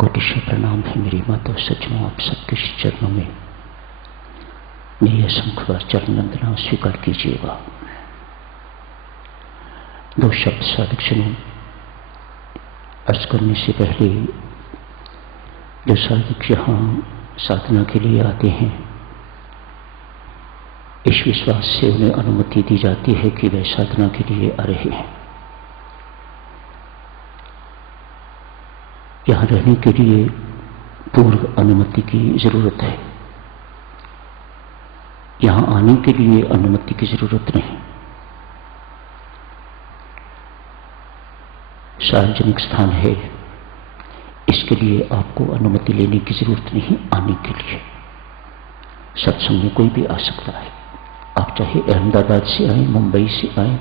कोटिशा प्रणाम है मेरी माता सज्जनों, आप सबके चरणों में मेरी असंख्य बार चरण वंदना स्वीकार कीजिएगा। दो शब्द साधकजनों अर्ज करने से पहले, जो साधक यहाँ साधना के लिए आते हैं, इस विश्वास से उन्हें अनुमति दी जाती है कि वे साधना के लिए आ रहे हैं। यहाँ रहने के लिए पूर्व अनुमति की जरूरत है, यहाँ आने के लिए अनुमति की जरूरत नहीं। सार्वजनिक स्थान है, इसके लिए आपको अनुमति लेने की जरूरत नहीं। आने के लिए सत्संग में कोई भी आ सकता है। आप चाहे अहमदाबाद से आए, मुंबई से आए,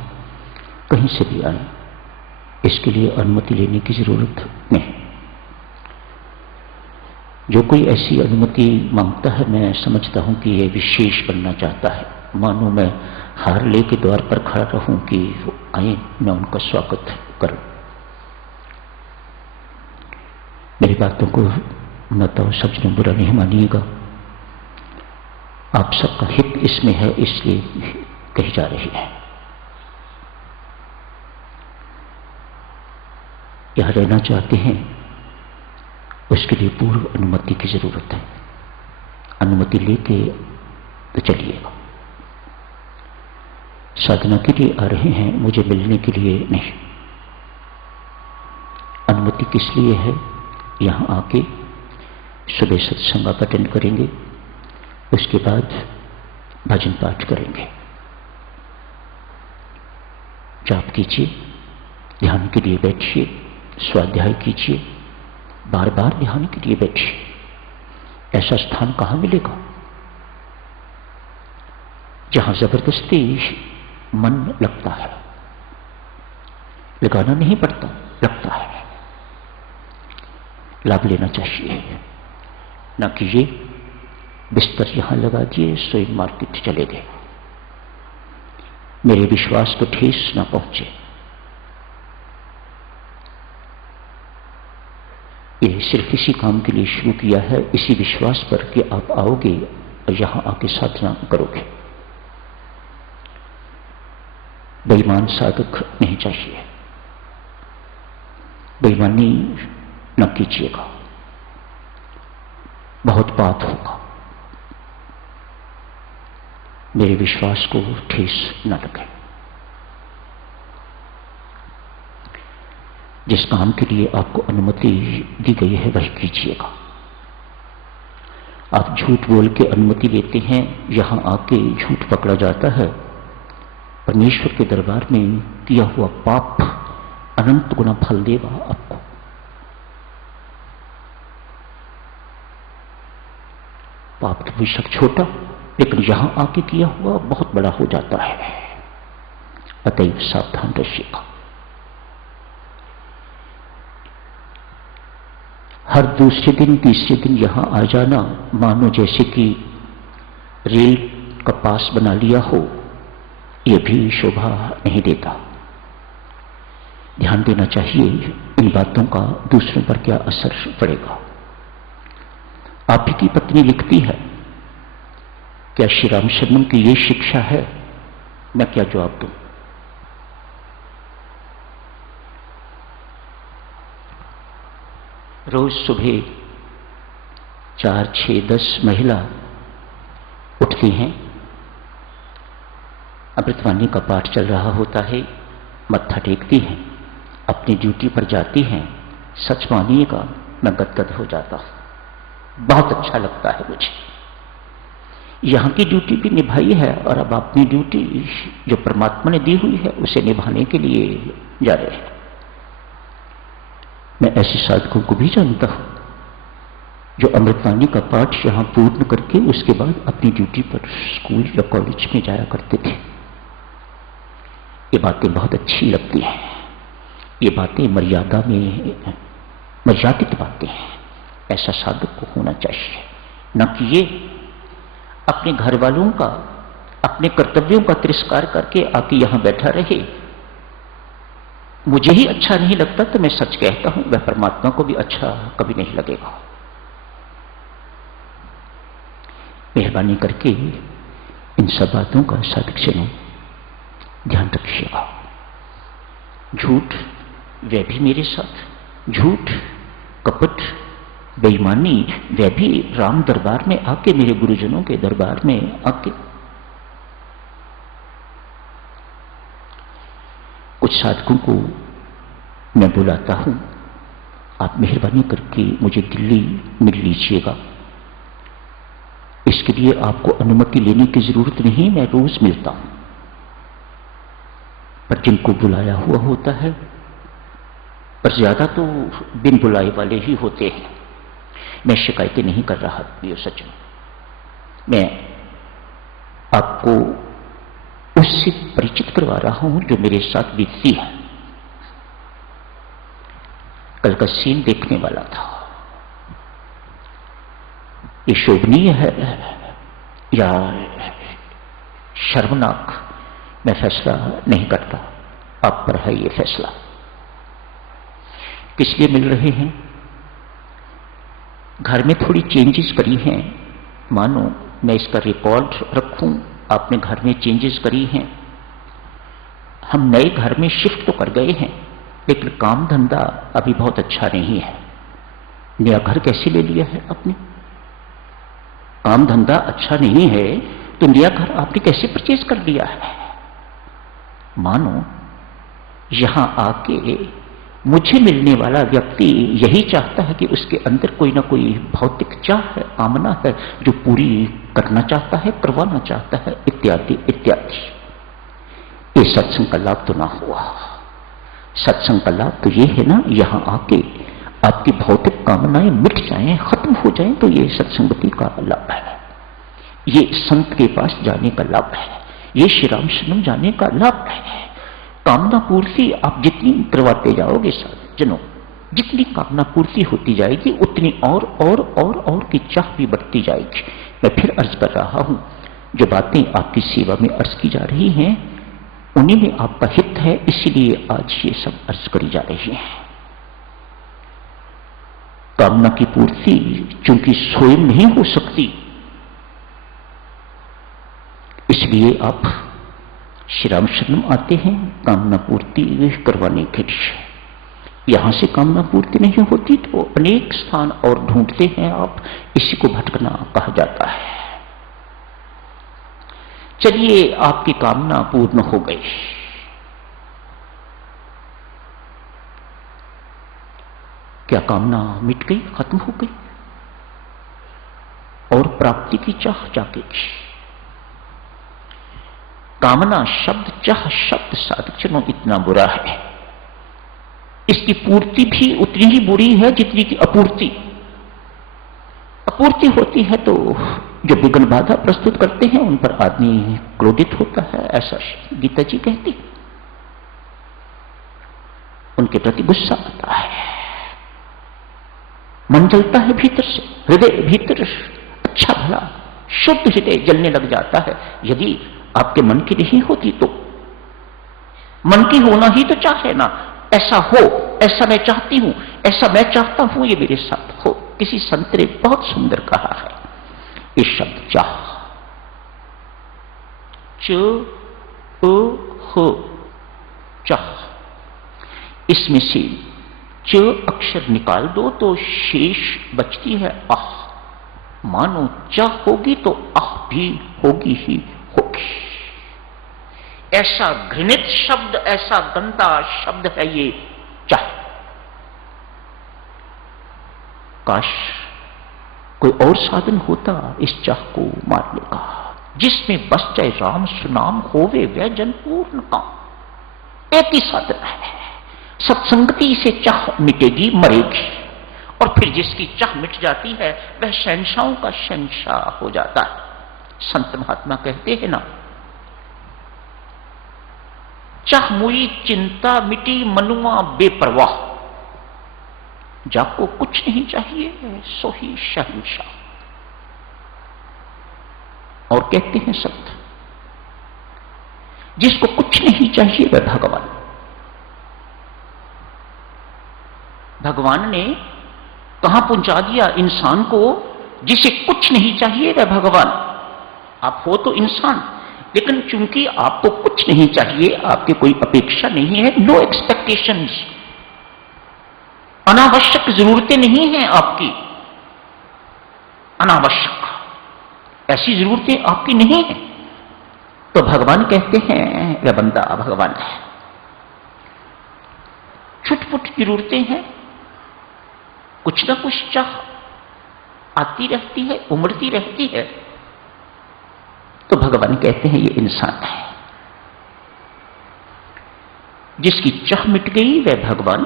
कहीं से भी आए, इसके लिए अनुमति लेने की जरूरत नहीं। जो कोई ऐसी अनुमति मांगता है, मैं समझता हूं कि यह विशेष बनना चाहता है। मानो मैं हार ले के द्वार पर खड़ा रहूं कि वो आए, मैं उनका स्वागत करूं। मेरी बातों को माताओं सज्जनों बुरा नहीं मानिएगा, आप सबका हित इसमें है, इसलिए कही जा रही है। यहां रहना चाहते हैं, उसके लिए पूर्व अनुमति की जरूरत है। अनुमति लेके तो चलिएगा। साधना के लिए आ रहे हैं, मुझे मिलने के लिए नहीं। अनुमति किस लिए है? यहां आके सुबह सत्संग आप अटेंड करेंगे, उसके बाद भजन पाठ करेंगे, जाप कीजिए, ध्यान के लिए बैठिए, स्वाध्याय कीजिए, बार बार ध्यान के लिए बैठिए। ऐसा स्थान कहां मिलेगा जहां जबरदस्ती मन लगता है? लगाना नहीं पड़ता, लगता है। लाभ लेना चाहिए, ना कि ये बिस्तर यहां लगा दिए, स्वयं मार्केट चले गए, मेरे विश्वास को ठेस ना पहुंचे। ये सिर्फ इसी काम के लिए शुरू किया है, इसी विश्वास पर कि आप आओगे और यहां आके साधना करोगे। बेईमान साधक नहीं चाहिए, बेईमानी न कीजिएगा, बहुत बात होगा, मेरे विश्वास को ठेस न लगे। जिस काम के लिए आपको अनुमति दी गई है वही कीजिएगा। आप झूठ बोल के अनुमति लेते हैं, यहां आके झूठ पकड़ा जाता है। परमेश्वर के दरबार में किया हुआ पाप अनंत गुना फल देगा आपको। पाप तो बेशक छोटा, लेकिन यहां आके किया हुआ बहुत बड़ा हो जाता है। अतएव सावधान रहिएगा। हर दूसरे दिन तीसरे दिन यहां आ जाना मानो जैसे कि रेल का पास बना लिया हो, यह भी शोभा नहीं देता। ध्यान देना चाहिए इन बातों का दूसरों पर क्या असर पड़ेगा। आप ही की पत्नी लिखती है, क्या श्री रामचंद्र की ये शिक्षा है? मैं क्या जवाब दूं? रोज सुबह 4, 6, 10 महिला उठती हैं, अमृतवाणी का पाठ चल रहा होता है, मत्था टेकती हैं, अपनी ड्यूटी पर जाती हैं। सच मानिएगा, मैं गदगद हो जाता हूं, बहुत अच्छा लगता है मुझे। यहां की ड्यूटी भी निभाई है और अब अपनी ड्यूटी जो परमात्मा ने दी हुई है उसे निभाने के लिए जा रहे हैं। मैं ऐसे साधकों को भी जानता हूं जो अमृतवाणी का पाठ यहां पूर्ण करके उसके बाद अपनी ड्यूटी पर स्कूल या कॉलेज में जाया करते थे। ये बातें बहुत अच्छी लगती हैं, ये बातें मर्यादा में मर्यादित बातें हैं। ऐसा साधक को होना चाहिए, न कि ये अपने घर वालों का, अपने कर्तव्यों का तिरस्कार करके आके यहां बैठा रहे, मुझे ही अच्छा नहीं लगता तो मैं सच कहता हूं, वह परमात्मा को भी अच्छा कभी नहीं लगेगा। मेहरबानी करके इन सब बातों का सदक्षणों ध्यान रखिएगा। झूठ वह भी मेरे साथ, झूठ कपट बेईमानी वह भी राम दरबार में आके, मेरे गुरुजनों के दरबार में आके। कुछ साधकों को मैं बुलाता हूं, आप मेहरबानी करके मुझे दिल्ली मिल लीजिएगा। इसके लिए आपको अनुमति लेने की जरूरत नहीं, मैं रोज मिलता हूं। पर जिनको बुलाया हुआ होता है, पर ज्यादा तो बिन बुलाए वाले ही होते हैं। मैं शिकायतें नहीं कर रहा प्रिय सज्जन, मैं आपको उससे परिचित करवा रहा हूं जो मेरे साथ बीतती है। कल का सीन देखने वाला था। ये शोभनीय है या शर्मनाक, मैं फैसला नहीं करता, आप पर है ये फैसला। किस लिए मिल रहे हैं? घर में थोड़ी चेंजेस करी हैं, मानो मैं इसका रिकॉर्ड रखूं। आपने घर में चेंजेस करी हैं, हम नए घर में शिफ्ट तो कर गए हैं, लेकिन काम धंधा अभी बहुत अच्छा नहीं है। नया घर कैसे ले लिया है आपने? काम धंधा अच्छा नहीं है तो नया घर आपने कैसे परचेज कर लिया है? मानो यहां आके मुझे मिलने वाला व्यक्ति यही चाहता है कि उसके अंदर कोई ना कोई भौतिक चाह है, कामना है, जो पूरी करना चाहता है, करवाना चाहता है, इत्यादि इत्यादि। ये सत्संग का लाभ तो ना हुआ। सत्संग का लाभ तो ये है ना, यहां आके आपकी भौतिक कामनाएं मिट जाएं, खत्म हो जाएं, तो ये सत्संगति का लाभ है, ये संत के पास जाने का लाभ है, ये श्री राम शरण जाने का लाभ है। कामना पूर्ति आप जितनी करवाते जाओगे सज्जनों, जितनी कामना पूर्ति होती जाएगी उतनी और की चाह भी बढ़ती जाएगी। मैं फिर अर्ज कर रहा हूं, जो बातें आपकी सेवा में अर्ज की जा रही हैं उन्हीं में आपका हित है, इसीलिए आज ये सब अर्ज करी जा रही है। कामना की पूर्ति चूंकि स्वयं नहीं हो सकती, इसलिए आप श्री राम शरण आते हैं कामना पूर्ति करवाने के लिए। यहां से कामना पूर्ति नहीं होती तो अनेक स्थान और ढूंढते हैं आप, इसी को भटकना कहा जाता है। चलिए आपकी कामना पूर्ण हो गई, क्या कामना मिट गई, खत्म हो गई और प्राप्ति की चाह जागेगी। कामना शब्द, चाह शब्द साधकजनों इतना बुरा है, इसकी पूर्ति भी उतनी ही बुरी है जितनी की अपूर्ति। अपूर्ति होती है तो जो विघ्न बाधा प्रस्तुत करते हैं उन पर आदमी क्रोधित होता है, ऐसा गीता जी कहती, उनके प्रति गुस्सा आता है, मन जलता है भीतर से, हृदय भीतर अच्छा भला शुद्ध हृदय जलने लग जाता है। यदि आपके मन की नहीं होती तो मन की होना ही तो चाहे ना, ऐसा हो, ऐसा मैं चाहती हूं, ऐसा मैं चाहता हूं ये मेरे साथ हो। किसी संत ने बहुत सुंदर कहा है ये शब्द चाह, च ओ हो चाह, इसमें से च अक्षर निकाल दो तो शेष बचती है आह। मानो चाह होगी तो आह भी होगी ही होगी। ऐसा घृणित शब्द, ऐसा गंदा शब्द है ये चाह। काश कोई और साधन होता इस चाह को मारने का, जिसमें बस जाए राम सुनाम होवे वह जन पूर्ण काम। एक ही साधन है, सत्संगति से चाह मिटेगी, मरेगी, और फिर जिसकी चाह मिट जाती है वह शहंशाहों का शहंशाह हो जाता है। संत महात्मा कहते हैं ना, चाह मुई चिंता मिटी मनुआ बेपरवाह, जाको कुछ नहीं चाहिए सो ही शहंशाह। और कहते हैं संत, जिसको कुछ नहीं चाहिए वह भगवान, भगवान ने कहां पहुंचा दिया इंसान को, जिसे कुछ नहीं चाहिए वह भगवान। आप हो तो इंसान, लेकिन चूंकि आपको कुछ नहीं चाहिए, आपकी कोई अपेक्षा नहीं है, नो एक्सपेक्टेशंस, अनावश्यक जरूरतें नहीं हैं आपकी, अनावश्यक ऐसी जरूरतें आपकी नहीं है, तो भगवान कहते हैं वह बंदा भगवान है। छुटपुट जरूरतें हैं, कुछ ना कुछ चाह आती रहती है, उमड़ती रहती है, तो भगवान कहते हैं ये इंसान है। जिसकी चाह मिट गई वह भगवान,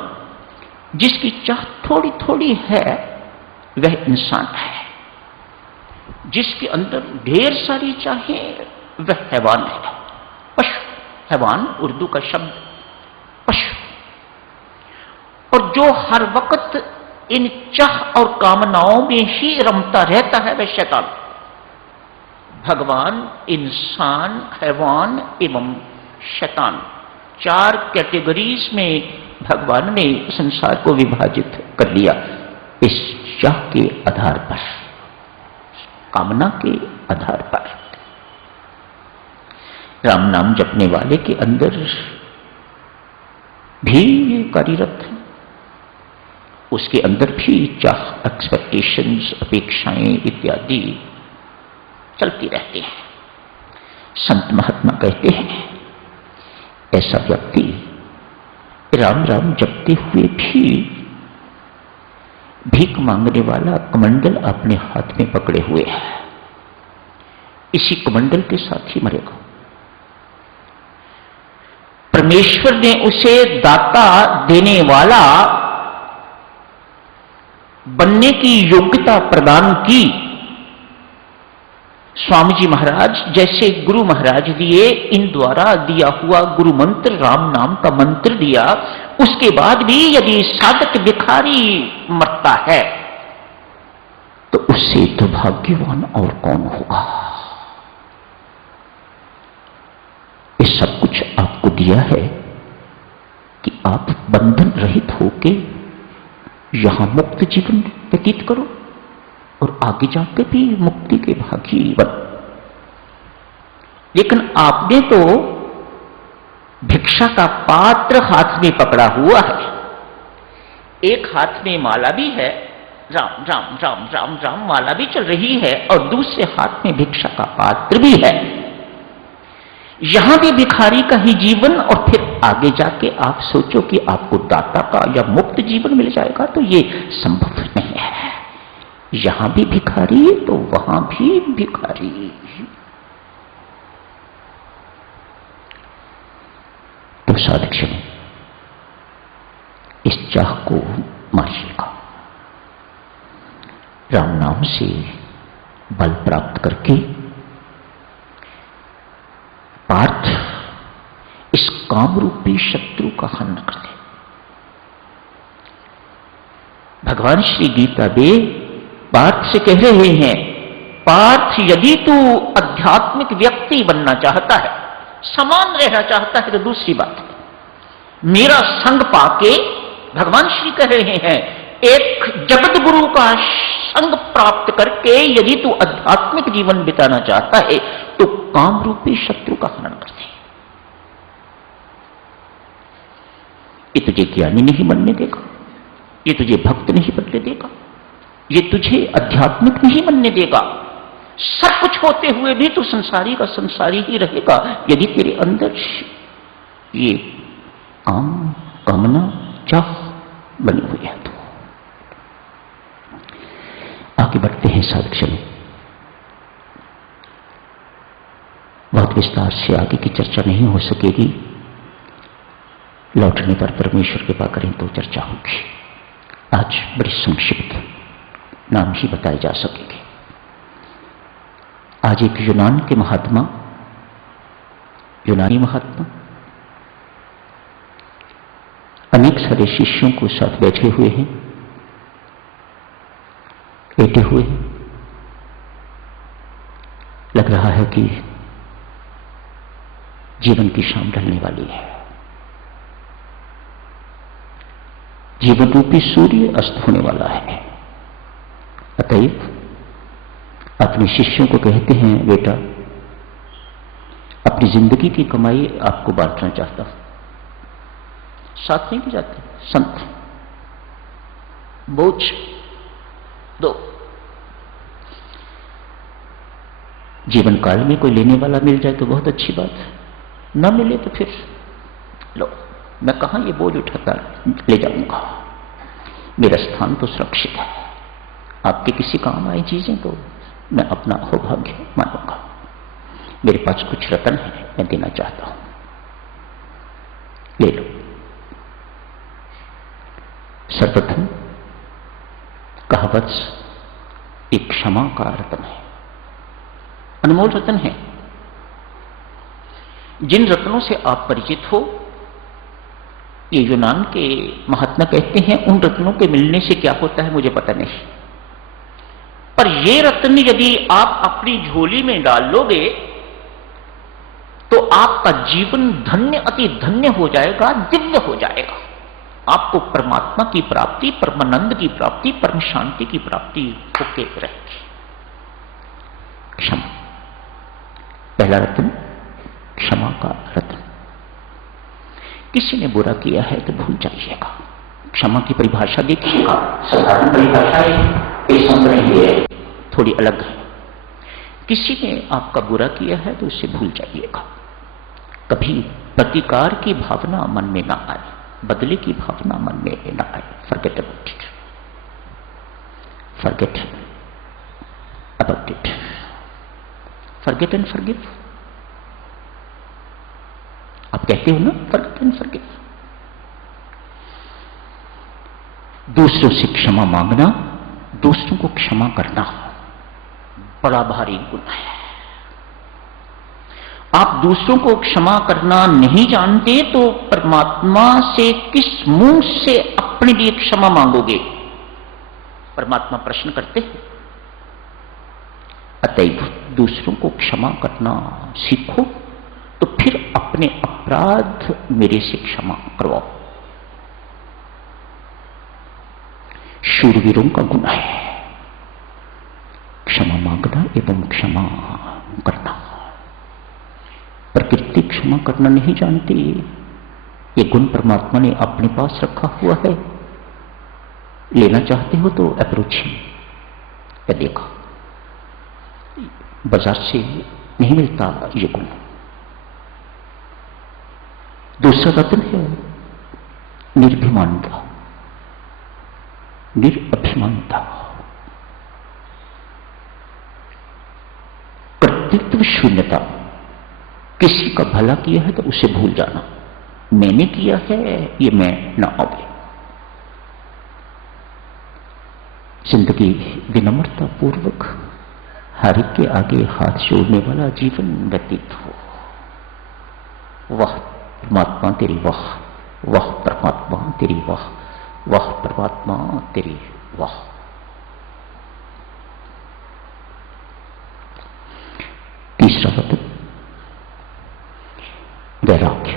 जिसकी चाह थोड़ी थोड़ी है वह इंसान है, जिसके अंदर ढेर सारी चाहें वह हैवान है, पशु। हैवान उर्दू का शब्द पशु। और जो हर वक्त इन चाह और कामनाओं में ही रमता रहता है वह शैतान। भगवान, इंसान, हैवान एवं शैतान, 4 कैटेगरीज में भगवान ने संसार को विभाजित कर लिया इस चाह के आधार पर, कामना के आधार पर। राम नाम जपने वाले के अंदर भी कार्यरत है, उसके अंदर भी चाह, एक्सपेक्टेशंस, अपेक्षाएं इत्यादि चलती रहती हैं। संत महात्मा कहते हैं ऐसा व्यक्ति राम राम जपते हुए भी भीख मांगने वाला कमंडल अपने हाथ में पकड़े हुए है, इसी कमंडल के साथ ही मरेगा। परमेश्वर ने उसे दाता देने वाला बनने की योग्यता प्रदान की। स्वामी जी महाराज जैसे गुरु महाराज दिए, इन द्वारा दिया हुआ गुरु मंत्र, राम नाम का मंत्र दिया, उसके बाद भी यदि साधक भिखारी मरता है तो उससे दुर्भाग्यवान और कौन होगा। ये सब कुछ आपको दिया है कि आप बंधन रहित होके यहां मुक्त जीवन व्यतीत करो और आगे जाकर भी मुक्ति के भागी बनो। लेकिन आपने तो भिक्षा का पात्र हाथ में पकड़ा हुआ है, एक हाथ में माला भी है, राम राम राम राम राम माला भी चल रही है, और दूसरे हाथ में भिक्षा का पात्र भी है। यहां भी भिखारी का ही जीवन, और फिर आगे जाके आप सोचो कि आपको दाता का या मुक्त जीवन मिल जाएगा, तो ये संभव नहीं है। यहां भी भिखारी तो वहां भी भिखारी। तो साधक इस चाह को मारिएगा, राम नाम से बल प्राप्त करके पार्थ इस काम रूपी शत्रु का हनन कर दे। भगवान श्री गीता में पार्थ से कह रहे हैं, पार्थ यदि तू आध्यात्मिक व्यक्ति बनना चाहता है, समान रहना चाहता है, तो दूसरी बात है, मेरा संग पाके, भगवान श्री कह रहे हैं, एक जगत गुरु का संग प्राप्त करके यदि तू आध्यात्मिक जीवन बिताना चाहता है तो काम रूपी शत्रु का हनन कर दे। ये तुझे ज्ञानी नहीं बनने देगा, ये तुझे भक्त नहीं बनने देगा, ये तुझे आध्यात्मिक नहीं बनने देगा। सब कुछ होते हुए भी तू संसारी का संसारी ही रहेगा यदि तेरे अंदर ये काम, कामना, चाह बनी हुई है। तो आगे बढ़ते हैं साधक चलो, बहुत विस्तार से आगे की चर्चा नहीं हो सकेगी, लौटने पर परमेश्वर कृपा करें तो चर्चा होगी। आज बड़ी संक्षिप्त नाम ही बताए जा सकेंगे। आज एक यूनान के महात्मा, यूनानी महात्मा अनेक सारे शिष्यों को साथ बैठे हुए हैं, लेटे हुए हैं। लग रहा है कि जीवन की शाम ढलने वाली है। जीवन रूपी सूर्य अस्त होने वाला है। अतएव अपने शिष्यों को कहते हैं, बेटा अपनी जिंदगी की कमाई आपको बांटना चाहता हूं। साथ नहीं जाते संत, बोझ दो। जीवन काल में कोई लेने वाला मिल जाए तो बहुत अच्छी बात है, ना मिले तो फिर लो, मैं कहां ये बोझ उठाता ले जाऊंगा, मेरा स्थान तो सुरक्षित है। आपके किसी काम आई चीजें तो मैं अपना सौभाग्य मानूंगा। मेरे पास कुछ रतन है, मैं देना चाहता हूं, ले लो। सर्वप्रथम कहावत एक क्षमा का रतन है, अनमोल रतन है। जिन रत्नों से आप परिचित हो, ये यूनान के महात्मा कहते हैं, उन रत्नों के मिलने से क्या होता है मुझे पता नहीं, पर ये रत्न यदि आप अपनी झोली में डाल लोगे तो आपका जीवन धन्य अति धन्य हो जाएगा, दिव्य हो जाएगा। आपको परमात्मा की प्राप्ति, परमानंद की प्राप्ति, परम शांति की प्राप्ति होके रहेगी। क्षमा, पहला रत्न क्षमा का रत्न। किसी ने बुरा किया है तो भूल जाइएगा। क्षमा की परिभाषा देखिएगा, साधारण परिभाषा है, थोड़ी अलग है। किसी ने आपका बुरा किया है तो उसे भूल जाइएगा। कभी प्रतिकार की भावना मन में ना आए, बदले की भावना मन में ना आए। Forget about it, forget about it, forget and forgive. आप कहते हो ना, फॉरगेट एंड फॉरगिव। दूसरों से क्षमा मांगना, दूसरों को क्षमा करना बड़ा भारी गुण है। आप दूसरों को क्षमा करना नहीं जानते तो परमात्मा से किस मुंह से अपने लिए क्षमा मांगोगे? परमात्मा प्रश्न करते हैं। अतएव दूसरों को क्षमा करना सीखो, तो फिर अपने अपराध मेरे से क्षमा करवाओ। शूरवीरों का गुण है क्षमा मांगना एवं क्षमा करना। प्रकृति क्षमा करना नहीं जानती, ये गुण परमात्मा ने अपने पास रखा हुआ है। लेना चाहते हो तो अप्रोच या देखा, बाजार से नहीं मिलता ये गुण। दूसरा रत्न है निर्भिमानता, निरअभिमानता। कर्तृत्व शून्यता। किसी का भला किया है तो उसे भूल जाना, मैंने किया है ये मैं ना आवे। जिंदगी विनम्रता पूर्वक हर एक के आगे हाथ जोड़ने वाला जीवन व्यतीत हो। वाह परमात्मा तेरी वाह, वाह परमात्मा तेरी वाह, वाह परमात्मा तेरी वाह। तीसरा रत्न वैराग्य।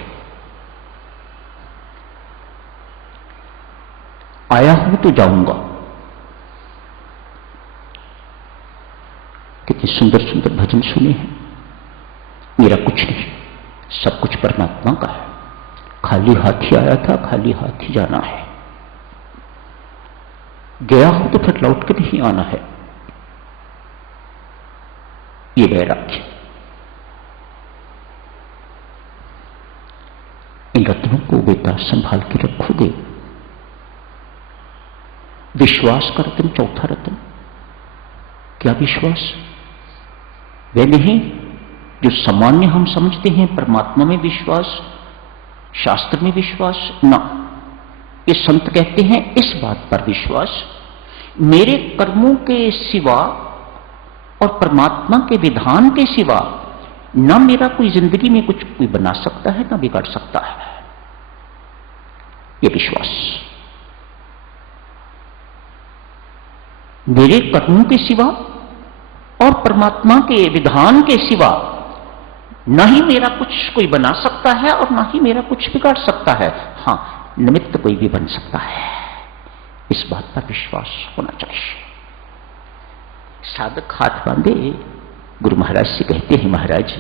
आया हूं तो जाऊंगा। कितने सुंदर सुंदर भजन सुने हैं। मेरा कुछ नहीं, सब कुछ परमात्मा का है। खाली हाथ ही आया था, खाली हाथ ही जाना है। गया हूं तो फिर लौट कर नहीं आना है। ये वैराग्य। इन रत्नों को बेटा संभाल के रखोगे। विश्वास का रत्न चौथा रत्न। क्या विश्वास? वे नहीं जो सामान्य हम समझते हैं, परमात्मा में विश्वास, शास्त्र में विश्वास ना। ये संत कहते हैं इस बात पर विश्वास, मेरे कर्मों के सिवा और परमात्मा के विधान के सिवा न मेरा कोई जिंदगी में कुछ कोई बना सकता है ना बिगाड़ सकता है। ये विश्वास। मेरे कर्मों के सिवा और परमात्मा के विधान के सिवा न ही मेरा कुछ कोई बना सकता है और न ही मेरा कुछ बिगाड़ सकता है। हां, निमित्त कोई भी बन सकता है। इस बात पर विश्वास होना चाहिए। साधक हाथ बांधे गुरु महाराज से कहते हैं, महाराज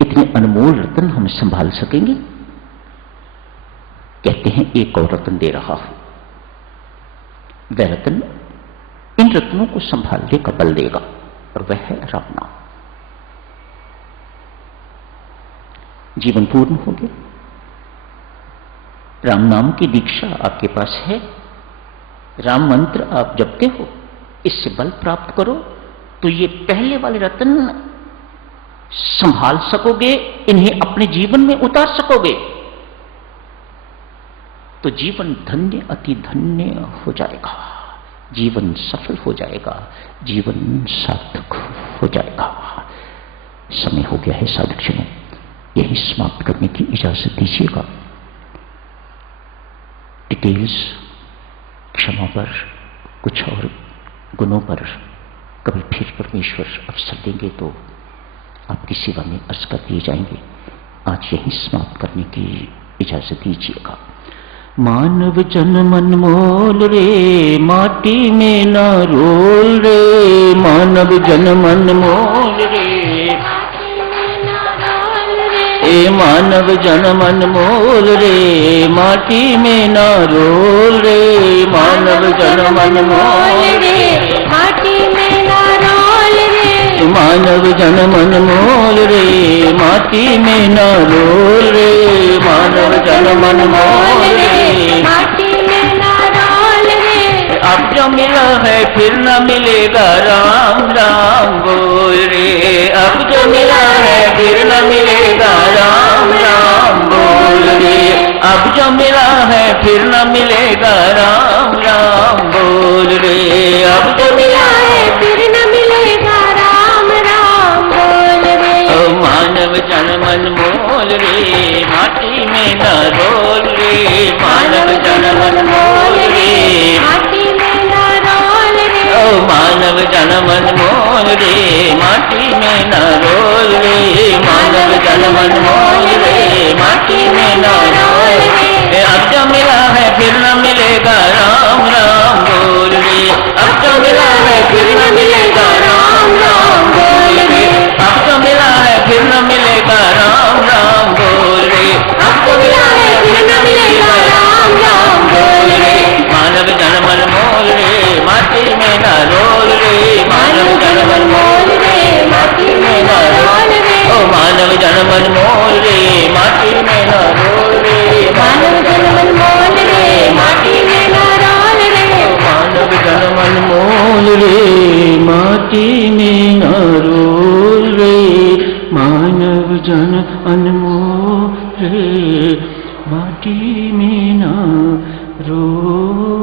इतने अनमोल रत्न हम संभाल सकेंगे? कहते हैं एक और रत्न दे रहा हूं, वह रत्न इन रत्नों को संभालने का बल देगा, और वह है राम नाम। जीवन पूर्ण हो गया। राम नाम की दीक्षा आपके पास है, राम मंत्र आप जपते हो, इससे बल प्राप्त करो तो ये पहले वाले रत्न संभाल सकोगे, इन्हें अपने जीवन में उतार सकोगे, तो जीवन धन्य अति धन्य हो जाएगा, जीवन सफल हो जाएगा, जीवन सार्थक हो जाएगा। समय हो गया है साधकजनों, यही समाप्त करने की इजाजत दीजिएगा। डिटेल्स क्षमा पर, कुछ और गुणों पर कभी फिर परमेश्वर अवसर देंगे तो आपकी सेवा में अर्ज कर दिए जाएंगे। आज यही समाप्त करने की इजाजत दीजिएगा। मानव जन्म अनमोल रे, माटी में ना रोल रे, मानव जन्म अनमोल रे, ए मानव जन्म अनमोल रे, माटी में ना रोल रे, मानव जन्म अनमोल रे, माटी में ना रोल रे, मानव जन्म अनमोल रे, माटी में ना रोल रे, मानव जन्म अनमोल रे, माटी में ना रोल रे। अब जो मिला है फिर न मिलेगा, राम राम बोल रे, अब जो मिला है फिर न मिलेगा, राम राम बोल रे, अब जो मिला है फिर न मिलेगा, राम राम बोल रे, अब जो मिला है फिर न मिलेगा, राम राम बोल रे। ओ मानव जन्म अनमोल रे, माटी में न रोल रे, मानव जन्म अनमोल रे, माटी में न रोल रे, ओ मानव जन्म अनमोल रे, माटी में न रोल रे, मानव जन्म अनमोल रे, माटी में न रोल रे। अब जो मिला है फिर न मिलेगा, राम राम बोल रे, अब जो मिला है फिर न मिलेगा, राम राम बोल रे, अब जो मिला है फिर न मिलेगा, राम राम बोल रे, अब जो मिला है फिर न मिलेगा, राम राम बोल रे। मानव जन्म अनमोल रे, माटी में न रोल रे, मानव जन्म अनमोल रे, माटी में न रोल रे, ओ मानव जन्म अनमोल रे, माटी में न रोल रे, मानव जन्म अनमोल रे, माटी में न रोल रे, मानव जन्म अनमोल रे, माटी में न रोल रे, मानव जन्म अनमोल रे, माटी में न रोल।